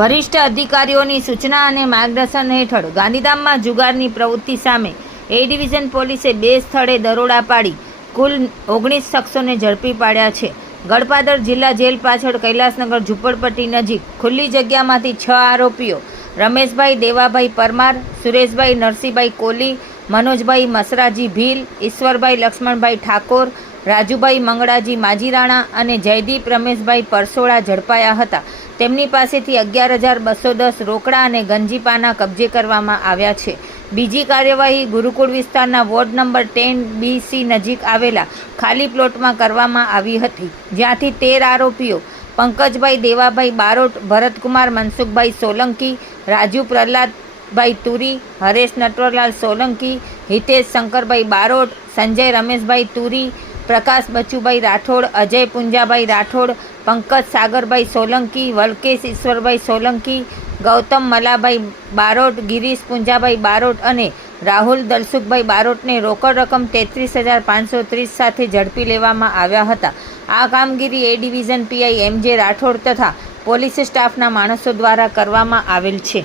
વરિષ્ઠ અધિકારીઓની સૂચના અને માર્ગદર્શન હેઠળ ગાંધીધામમાં જુગારની પ્રવૃત્તિ સામે એ ડિવિઝન પોલીસે 2 સ્થળે દરોડા પાડી કુલ 19 શખ્સોને ઝડપી પાડ્યા છે. ગળપાદર જિલ્લા જેલ પાછળ કૈલાસનગર ઝૂંપડપટ્ટી નજીક ખુલ્લી જગ્યામાંથી 6 આરોપીઓ રમેશભાઈ દેવાભાઈ પરમાર, સુરેશભાઈ નરસિંહભાઈ કોલી, મનોજભાઈ મસરાજી ભીલ, ઈશ્વરભાઈ લક્ષ્મણભાઈ ઠાકોર, રાજુભાઈ મંગળાજી માજીરાણા અને જયદીપ રમેશભાઈ પરસોડા ઝડપાયા હતા. તેમની પાસેથી 11,210 રોકડા અને ગંજીપાના કબજે કરવામાં આવ્યા છે. બીજી કાર્યવાહી ગુરુકુળ વિસ્તારના વોર્ડ નંબર 10BC નજીક આવેલા ખાલી પ્લોટમાં કરવામાં આવી હતી, જ્યાંથી 13 આરોપીઓ પંકજભાઈ દેવાભાઈ બારોટ, ભરતકુમાર મનસુખભાઈ સોલંકી, રાજુ પ્રહલાદભાઈ તુરી, હરેશ નટવરલાલ સોલંકી, હિતેશ શંકરભાઈ બારોટ, સંજય રમેશભાઈ તુરી, પ્રકાશ બચુભાઈ રાઠોડ, અજય પુંજાભાઈ રાઠોડ, પંકજ સાગરભાઈ સોલંકી, વલકેશ ઈશ્વરભાઈ સોલંકી, ગૌતમ મલાભાઈ બારોટ, ગિરીશ પુંજાભાઈ બારોટ અને રાહુલ દલસુખભાઈ બારોટને રોકડ રકમ 33,530 સાથે ઝડપી લેવામાં આવ્યા હતા. આ કામગીરી એ ડિવિઝન પીઆઈ MJ રાઠોડ તથા પોલીસ સ્ટાફના માણસો દ્વારા કરવામાં આવેલ છે.